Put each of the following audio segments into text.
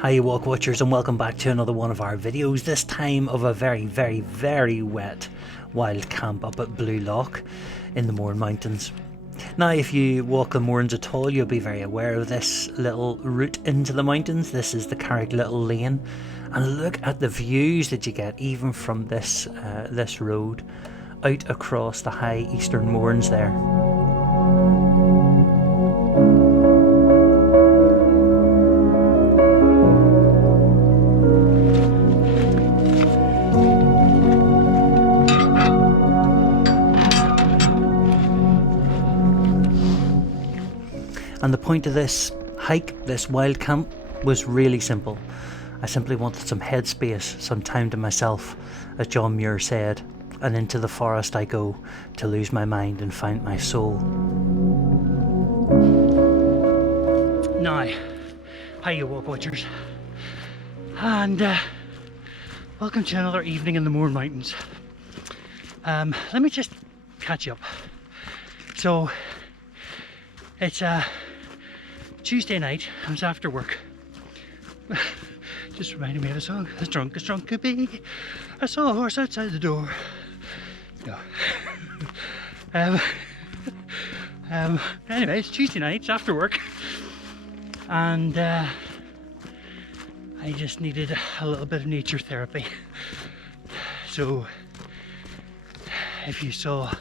Hi Walkwatchers, and welcome back to another one of our videos, this time of a very wet wild camp up at Blue Lough in the Mourne Mountains. Now if you walk the Mournes at all, you'll be very aware of this little route into the mountains. This is the Carrick Little Lane, and look at the views that you get even from this road out across the high eastern Mournes there. And the point of this hike, this wild camp, was really simple. I simply wanted some headspace, some time to myself, as John Muir said, and into the forest I go to lose my mind and find my soul. Now, hi you Walkwatchers, and welcome to another evening in the Mourne Mountains. Let me just catch you up. So, it's Tuesday night, I was after work. Just reminded me of a song. As drunk could be. I saw a horse outside the door. No. Anyway, it's Tuesday night, it's after work. And I just needed a little bit of nature therapy. So, if you saw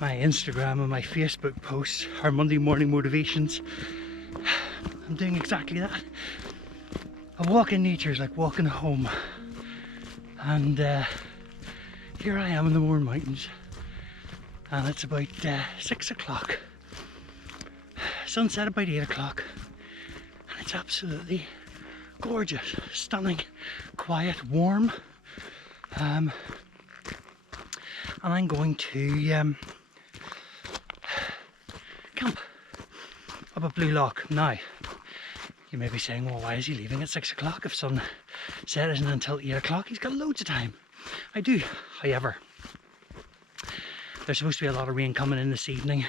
my Instagram and my Facebook posts, our Monday morning motivations, I'm doing exactly that. A walk in nature is like walking home, and here I am in the Mourne Mountains, and it's about 6 o'clock, sunset about 8 o'clock, and it's absolutely gorgeous, stunning, quiet, warm, and I'm going to camp up at Blue Lough. Now, you may be saying, well, why is he leaving at 6 o'clock if sunset isn't until 8 o'clock? He's got loads of time. I do, however, there's supposed to be a lot of rain coming in this evening,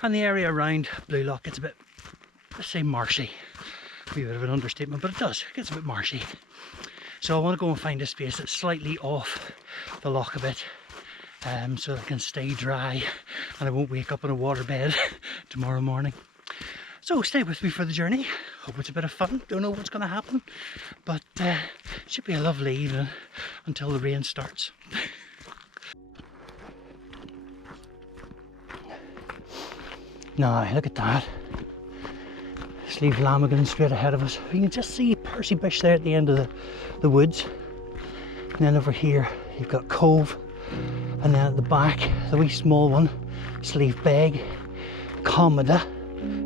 and the area around Blue Lough gets a bit, let's say, marshy. A wee bit of an understatement, but it does, it gets a bit marshy. So I want to go and find a space that's slightly off the loch a bit, so that I can stay dry and I won't wake up in a waterbed tomorrow morning. So stay with me for the journey. Hope it's a bit of fun. Don't know what's going to happen, but it should be a lovely evening until the rain starts. Now look at that. Slievelamagan straight ahead of us. You can just see Percy Bush there at the end of the woods. And then over here you've got Cove. And then at the back, the wee small one, Slievelamagan, Comida,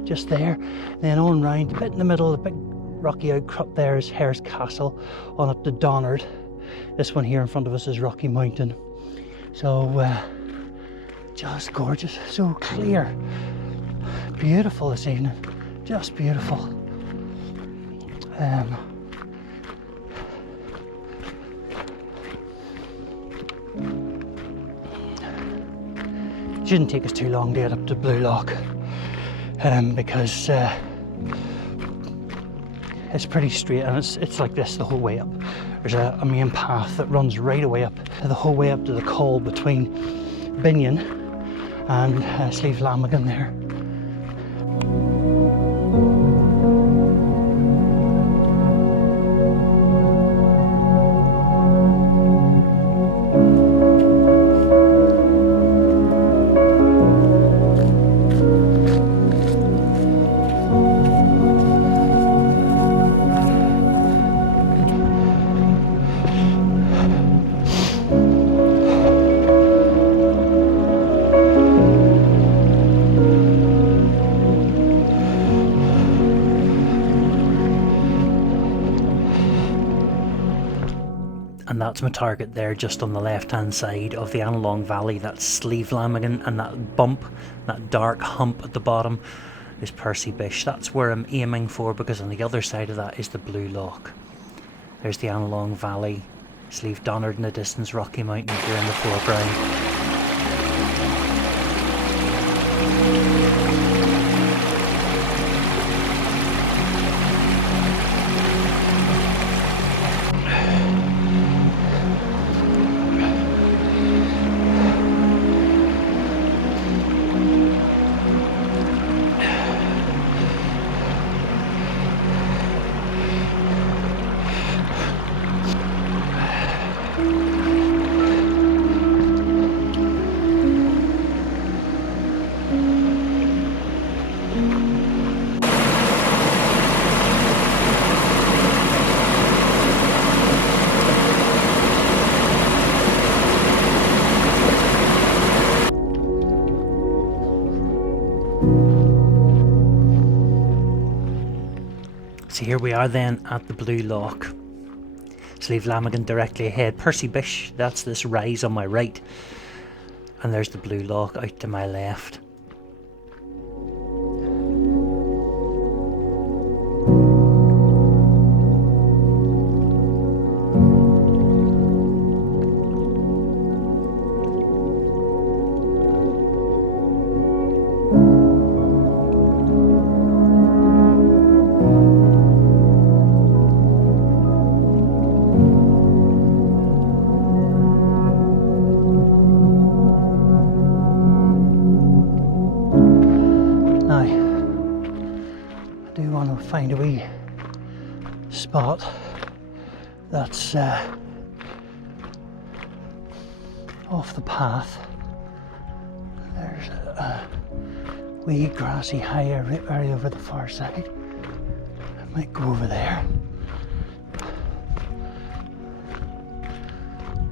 just there. And then on round, a bit in the middle, the big rocky outcrop there is Hare's Castle, on up to Donard. This one here in front of us is Rocky Mountain. So, just gorgeous, so clear. Beautiful this evening, just beautiful. It shouldn't take us too long to get up to Blue Lough, because it's pretty straight, and it's like this the whole way up. There's a main path that runs right away up, the whole way up to the col between Binion and Slievelamagan there. And that's my target there, just on the left hand side of the Alyn Valley. That's Slievelamagan, and that bump, that dark hump at the bottom, is Percy Bush. That's where I'm aiming for, because on the other side of that is the Blue Lough. There's the Alyn Valley, Slieve Donard in the distance, Rocky Mountains here in the foreground. So here we are then at the Blue Lough. Slievelamagan directly ahead. Percy Bish, that's this rise on my right. And there's the Blue Lough out to my left. Find a wee spot that's off the path. There's a wee grassy high area over the far side. I might go over there.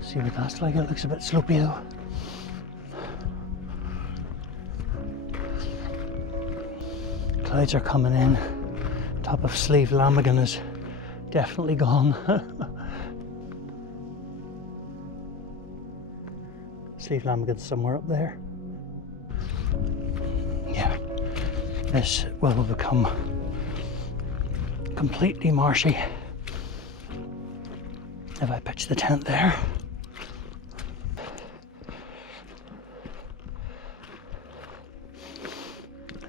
See what that's like. It looks a bit slopey though. Clouds are coming in. Top of Slievelamagan is definitely gone. Slievelamagan's somewhere up there. Yeah, this will become completely marshy if I pitch the tent there.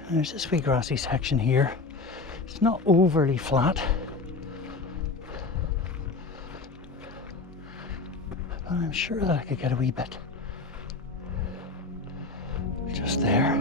There's this wee grassy section here. It's not overly flat, but I'm sure that I could get a wee bit just there.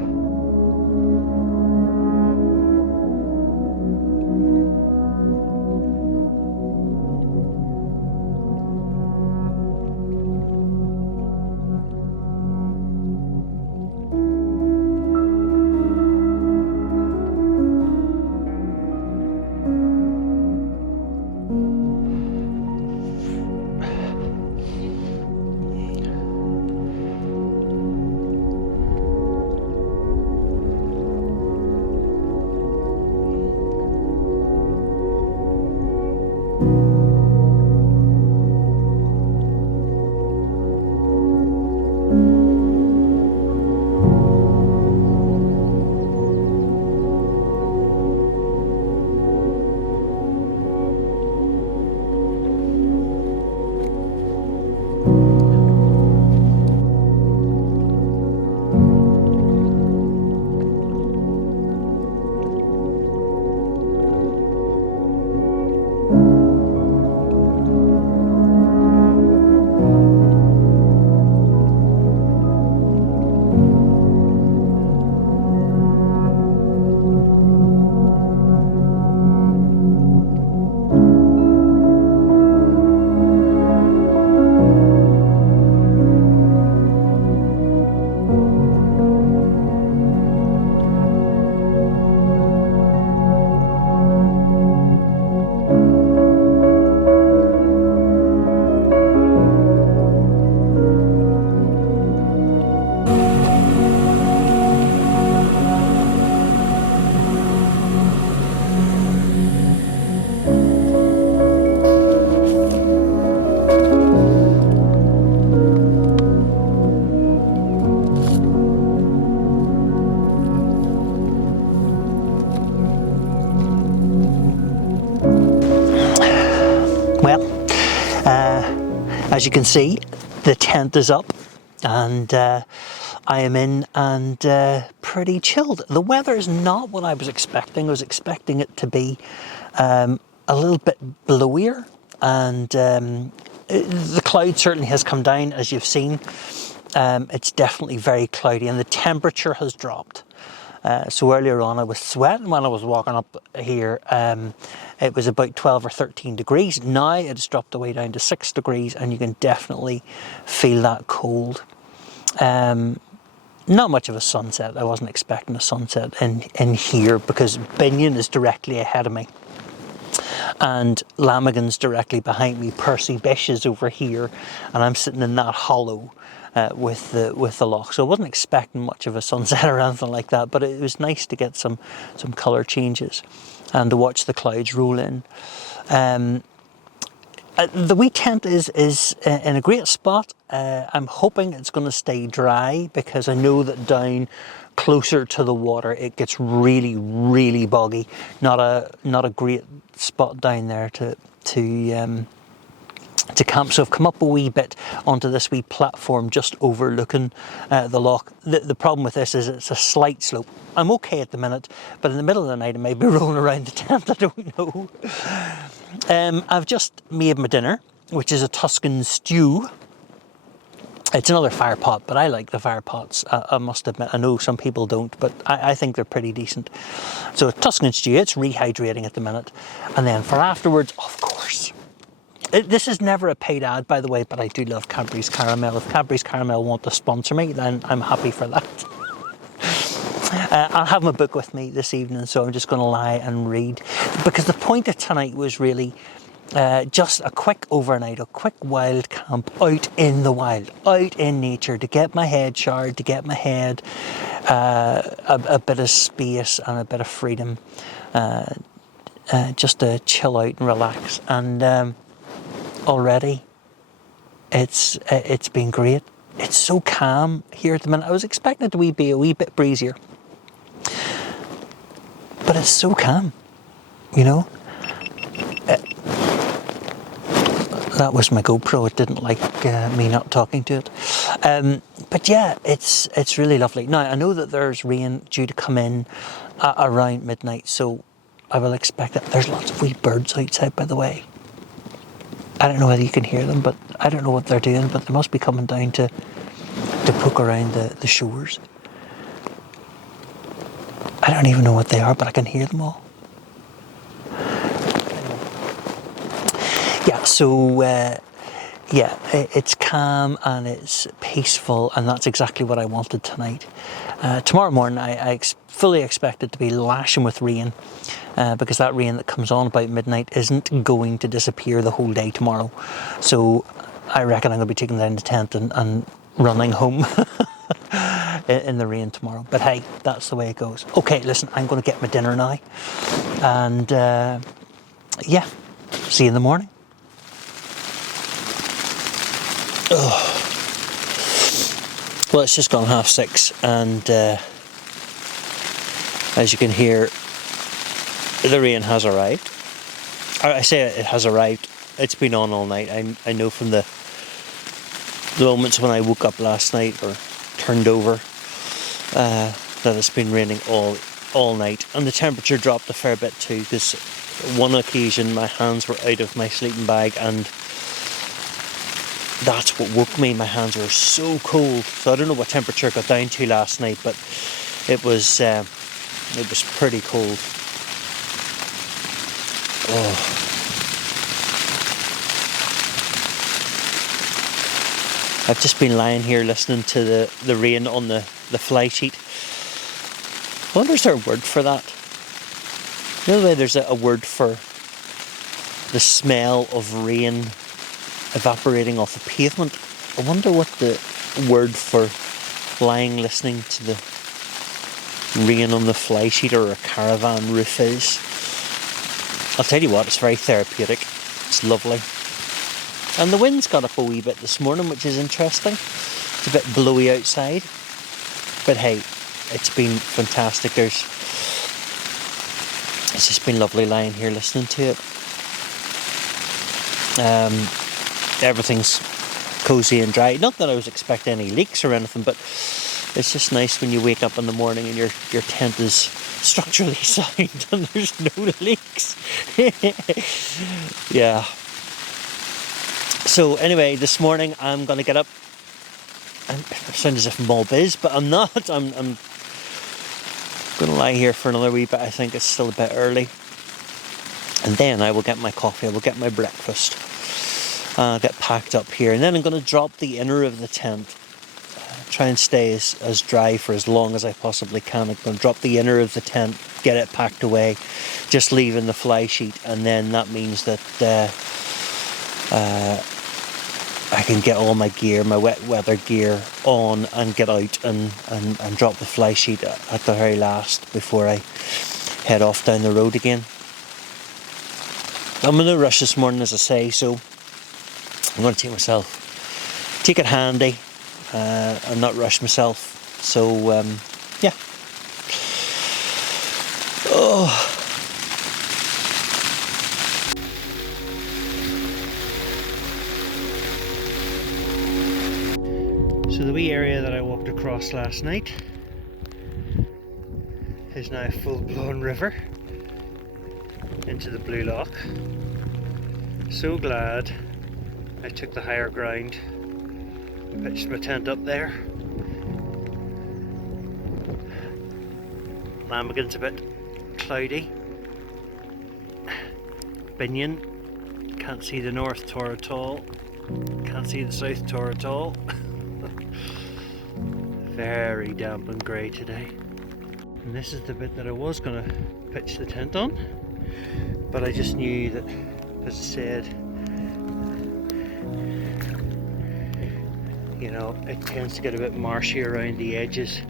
As you can see, the tent is up and I am in and pretty chilled. The weather is not what I was expecting. I was expecting it to be a little bit blowier, and the cloud certainly has come down, as you've seen. It's definitely very cloudy and the temperature has dropped. So earlier on I was sweating when I was walking up here. It was about 12 or 13 degrees. Now it's dropped away down to 6 degrees and you can definitely feel that cold. Not much of a sunset. I wasn't expecting a sunset in here because Binion is directly ahead of me. And Lamagan's directly behind me. Percy Bish is over here and I'm sitting in that hollow. with the loch. So I wasn't expecting much of a sunset or anything like that, but it was nice to get some colour changes and to watch the clouds roll in. The wee tent is in a great spot. I'm hoping it's going to stay dry, because I know that down closer to the water it gets really, really boggy. Not a great spot down there to camp. So I've come up a wee bit onto this wee platform just overlooking the loch. The problem with this is it's a slight slope. I'm okay at the minute, but in the middle of the night I may be rolling around the tent, I don't know. I've just made my dinner, which is a Tuscan stew. It's another fire pot, but I like the fire pots, I must admit. I know some people don't, but I think they're pretty decent. So a Tuscan stew, it's rehydrating at the minute. And then for afterwards, of course, this is never a paid ad, by the way, but I do love Cadbury's Caramel. If Cadbury's Caramel want to sponsor me, then I'm happy for that. I'll have my book with me this evening, so I'm just going to lie and read. Because the point of tonight was really just a quick overnight, a quick wild camp out in the wild, out in nature, to get my head showered, to get my head a bit of space and a bit of freedom, just to chill out and relax. And already it's been great. It's so calm here at the minute. I was expecting it to be a wee bit breezier, but it's so calm, you know. That was my GoPro. It didn't like me not talking to it. But yeah, it's really lovely. Now, I know that there's rain due to come in around midnight, so I will expect that. There's lots of wee birds outside, by the way. I don't know whether you can hear them, but I don't know what they're doing, but they must be coming down to poke around the shores. I don't even know what they are, but I can hear them all. Yeah, so it's calm and it's peaceful, and that's exactly what I wanted tonight. Tomorrow morning I fully expect it to be lashing with rain, because that rain that comes on about midnight isn't going to disappear the whole day tomorrow. So I reckon I'm going to be taking down the tent and running home in the rain tomorrow. But hey, that's the way it goes. Okay, listen, I'm going to get my dinner now, and yeah, see you in the morning. Oh. Well, it's just gone 6:30, and as you can hear, the rain has arrived. I say it has arrived. It's been on all night. I know from the moments when I woke up last night or turned over that it's been raining all night, and the temperature dropped a fair bit too, because one occasion my hands were out of my sleeping bag, and that's what woke me. My hands were so cold. So I don't know what temperature it got down to last night, but it was pretty cold. Oh. I've just been lying here listening to the rain on the fly sheet. I wonder, is there a word for that? You know the way there's a word for the smell of rain evaporating off the pavement? I wonder what the word for lying listening to the rain on the fly sheet or a caravan roof is. I'll tell you what, it's very therapeutic. It's lovely. And the wind's got up a wee bit this morning, which is interesting. It's a bit blowy outside, but hey, it's been fantastic. It's just been lovely lying here listening to it. Everything's cozy and dry. Not that I was expecting any leaks or anything, but it's just nice when you wake up in the morning and your tent is structurally sound and there's no leaks. Yeah. So anyway, this morning I'm going to get up. I sound as if I'm all biz, but I'm not. I'm going to lie here for another wee bit. I think it's still a bit early. And then I will get my coffee, I will get my breakfast. I'll get packed up here. And then I'm going to drop the inner of the tent. Try and stay as dry for as long as I possibly can. I'm going to drop the inner of the tent, get it packed away, just leaving the fly sheet. And then that means that I can get all my gear, my wet weather gear on and get out and drop the fly sheet at the very last before I head off down the road again. I'm in no rush this morning, as I say, so I'm going to take it handy and not rush myself. So yeah. Oh. So the wee area that I walked across last night is now a full-blown river into the Blue Lough. So glad I took the higher ground, pitched my tent up there. Slievelamagan's a bit cloudy. Binion, can't see the North Tor at all, can't see the South Tor at all. Very damp and grey today. And this is the bit that I was going to pitch the tent on, but I just knew that, as I said, you know, it tends to get a bit marshy around the edges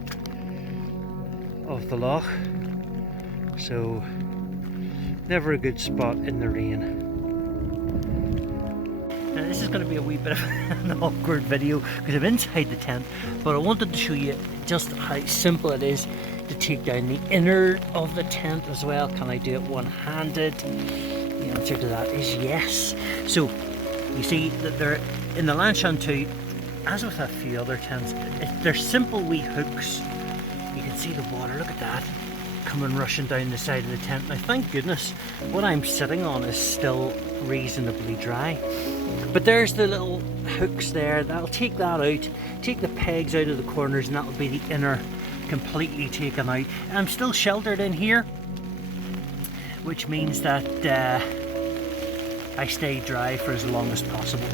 of the loch, so never a good spot in the rain. Now this is going to be a wee bit of an awkward video because I'm inside the tent, but I wanted to show you just how simple it is to take down the inner of the tent as well. Can I do it one-handed? The answer to that is yes. So you see that they're in the Lanshan 2, as with a few other tents, they're simple wee hooks. You can see the water, look at that, coming rushing down the side of the tent. Now thank goodness what I'm sitting on is still reasonably dry. But there's the little hooks there, that'll take that out, take the pegs out of the corners, and that'll be the inner completely taken out. And I'm still sheltered in here, which means that I stay dry for as long as possible.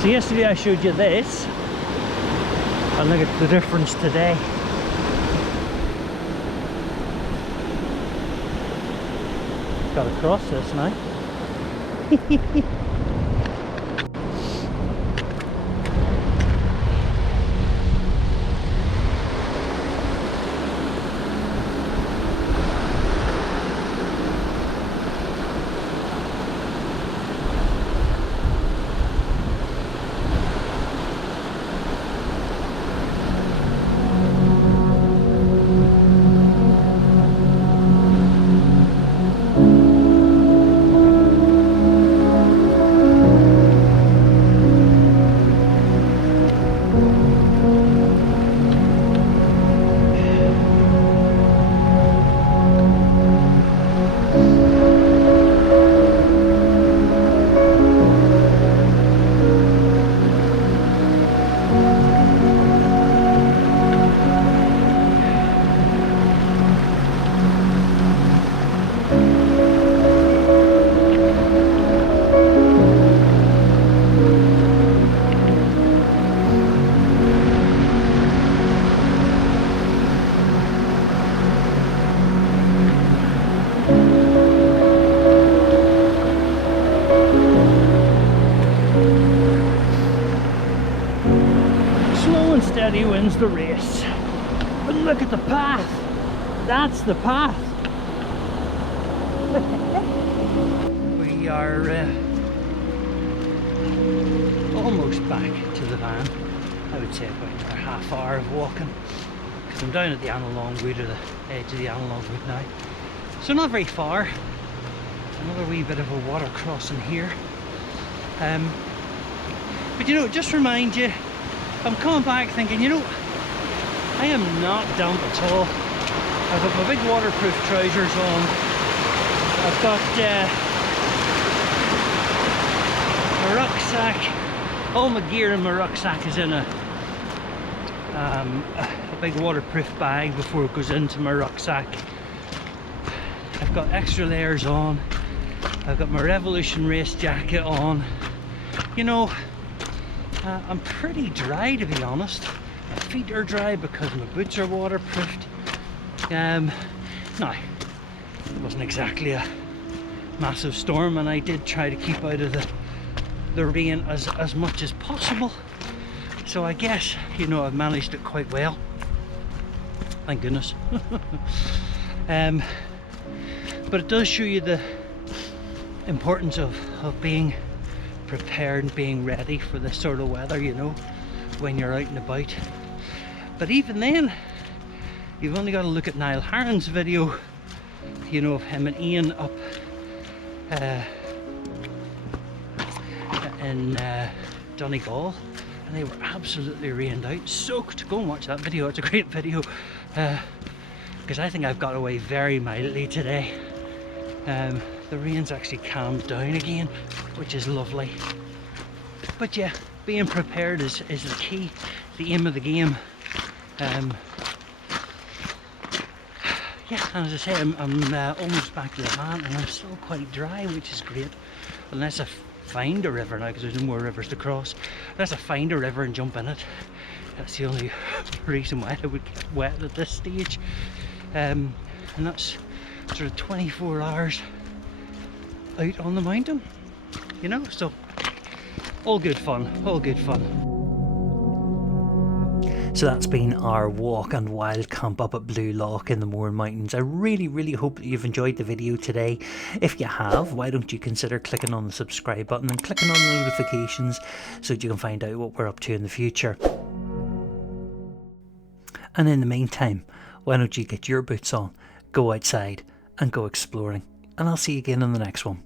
So yesterday I showed you this, and look at the difference today. Got to cross this now. Steady wins the race. But look at the path. That's the path. We are almost back to the van. I would say about another half hour of walking, because I'm down at the Alyn Wood, or the edge of the Alyn Wood now. So not very far. Another wee bit of a water crossing here. But you know, just remind you, I'm coming back thinking, you know, I am not damp at all. I've got my big waterproof trousers on. I've got my rucksack. All my gear in my rucksack is in a big waterproof bag before it goes into my rucksack. I've got extra layers on. I've got my Revolution race jacket on. You know, I'm pretty dry, to be honest. My feet are dry because my boots are waterproofed. Now, it wasn't exactly a massive storm, and I did try to keep out of the rain as much as possible. So I guess, you know, I've managed it quite well. Thank goodness. But it does show you the importance of being prepared and being ready for this sort of weather, you know, when you're out and about. But even then, you've only got to look at Niall Horan's video, you know, of him and Ian up in Donegal, and they were absolutely rained out, soaked. Go and watch that video, it's a great video, because I think I've got away very mildly today. The rain's actually calmed down again, which is lovely. But yeah, being prepared is the key, the aim of the game. Yeah, and as I say, I'm almost back to the van, and I'm still quite dry, which is great. Unless I find a river now, because there's no more rivers to cross. Unless I find a river and jump in it. That's the only reason why I would get wet at this stage. And that's sort of 24 hours out on the mountain, you know, so all good fun, all good fun. So that's been our walk and wild camp up at Blue Lough in the Mourne Mountains. I really hope that you've enjoyed the video today. If you have, why don't you consider clicking on the subscribe button and clicking on the notifications so that you can find out what we're up to in the future. And in the meantime, why don't you get your boots on, go outside and go exploring. And I'll see you again in the next one.